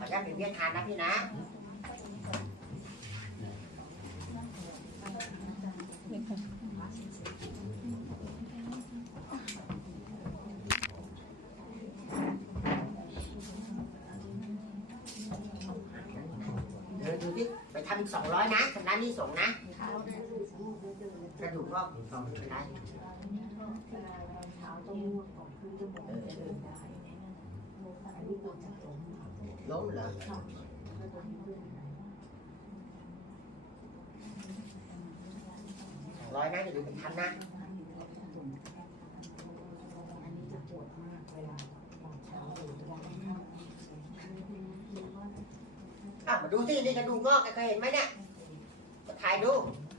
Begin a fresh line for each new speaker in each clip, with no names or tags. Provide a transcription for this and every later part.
ญาตเป็นเวียนทานนะพี่นะเดี๋ยวดูที่ไปทำอีก200นะชำระหนี้ส่งนะกระดูกก็ไม่ได้ล้มเหรอร้อยนะเดี๋ยวดูไปทำนะมาดูสินี่กระดูกงอกเคยเห็นไหมเนี่ยมาถ่ายดู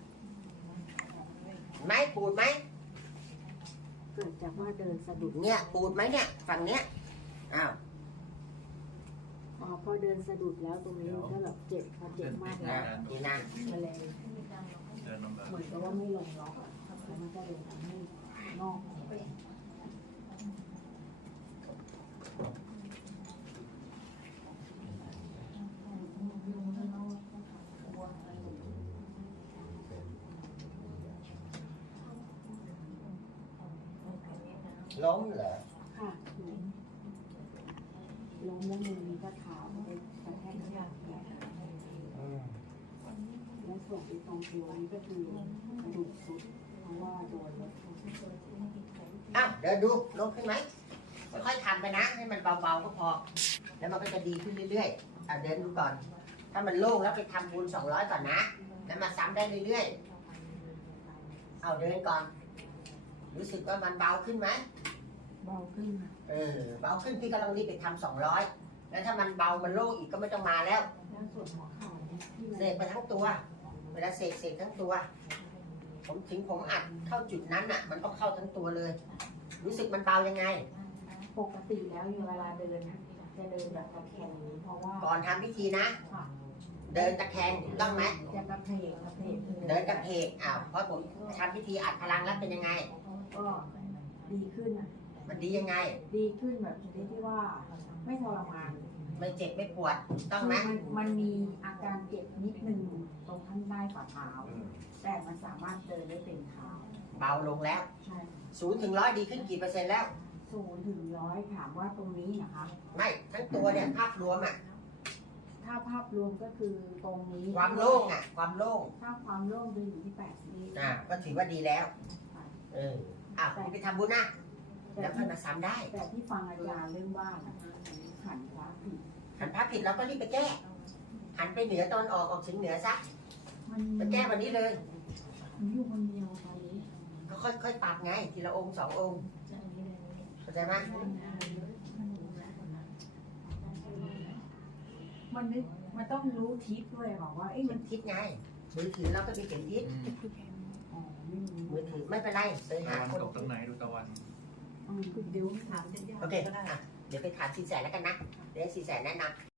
ไหมปูดไหม
เกิดจากว่าเดินสะดุด
เนี่ยปูดไหมเนี่ยฝั่งเนี้ยอ้าว
พอเดินสะดุดแล้วตรงนี้ก็แบบเจ็บพอเจ็บมากแล้ว
นี่นั่น
มันเลยเหมือนกับว่าไม่ลงล็อกแล้วมันก็เลยทำให้งอกไป
ล้มเหรอ
ค่ะล้มแล้วมือนี้ก็เท้าไปกระแทกที่หลังแล้วส่วนตรงตัวนี้ก็คือกระดูกสุดเพราะว่าโดน
เดินดูลงขึ้นไหมค่อยๆทำไปนะให้มันเบาๆก็พอแล้วมันก็จะดีขึ้นเรื่อยๆเดินดูก่อนถ้ามันโล่งแล้วไปทำบุญ200ก่อนนะแล้วมาซ้ำได้เรื่อยๆเดินก่อนรู้สึกว่ามันเบาขึ้นไหม
เบาขึ้น
เบาขึ้นพี่กำลังรีบไปทำ200แล้วถ้ามันเบามันโล่งอีกก็ไม่ต้องมาแล้ว
ส่วนหัวเข่า
เสกไปทั้งตัวเวลาเสกทั้งตัวผมอัดเข้าจุดนั้นมันต้องเข้าทั้งตัวเลยรู้สึกมันเบายังไง
ปกติแล้วเวลาเดินจะเดินแบบตะแคงเพราะว่า
ก่อนทำพิธีนะเดินตะแคงต้องไหม
จะกระเพก
เดินกระเพกเพราะผมทำพิธีอัดพลังแล้วเป็นยังไง
ก็ดีขึ้น
มันดียังไง
ดีขึ้นแบบชนิดที่ว่าไม่ทรมาน
ไม่เจ็บไม่ปวดต้องไหม
มันมีอาการเจ็บนิดนึงตรงข้างใต้ฝ่าเท้าแต่มันสามารถเดินได้เป็นเท้า
เบาลงแล้ว
ใช่
0 ถึง 100ดีขึ้นกี่เ% แล้ว
0 ถึง 100ถามว่าตรงนี้นะคะ
ไม่ทั้งตัวเนี่ยภาพรวม
ถ้าภาพรวมก็คือตรงนี้
ความโล่งความโล่ง
ถ้าความโล่งจะอยู่ที่80
ก็ถือว่าดีแล้วไปทำบุญนะแล้วค่อยมาซ้ำได้
แต่ที่ฟังอาจารย์เรื่องบ้านหันพระผิด
เราก็รีบไปแก้หันไปเหนือตอนออกเฉียงเหนือซะไปแก้วันนี้เลย
อยู่คนเดียวตอนนี้
ก็ค่อยๆปรับไงทีละองค์2 องค์เข้าใจไหม
มันต้องรู้ทิศด้วยบอกว่า
มันทิศไงมือถือเราก็มีเขียนทิศมือถือไม่เป็นไรไปหาคน
ตกตรงไหนดูตะวัน
เดี๋ยวถาม
โอเคเดี๋ยวไปถามสินแสแล้วกันนะเดี๋ยวสินแสแนะนำ